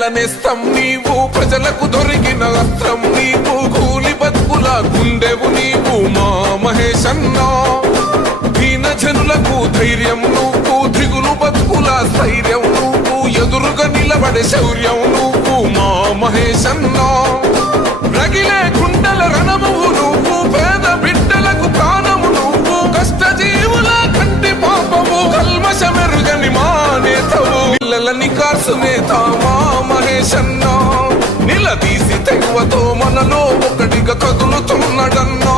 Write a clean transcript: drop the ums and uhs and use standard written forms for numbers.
పేదల నేస్తం నీవు, ప్రజలకు దొరికిన అస్త్రం నీవు, కూలి బతుకుల గుండెవు నీవు మా మహేశన్నా. దీన జనులకు ధైర్యం నువ్వు, దిగులు బతుకుల స్థైర్యం నువ్వు, ఎదురుగా నిలబడే శౌర్యం నువ్వు మా మహేశన్నా. రగిలే గుండెల రణమువు నువ్వు, పేద బిడ్డలకు ప్రాణము నువ్వు, కష్ట జీవుల కంటి పాపము, కల్మషమెరుగని మా నేతవు, పిల్లలని కాసు నేత మా మహేశన్నా. నిలదీసి తెగువతో మనలో ఒకటిగా కదులుతున్నడన్నా.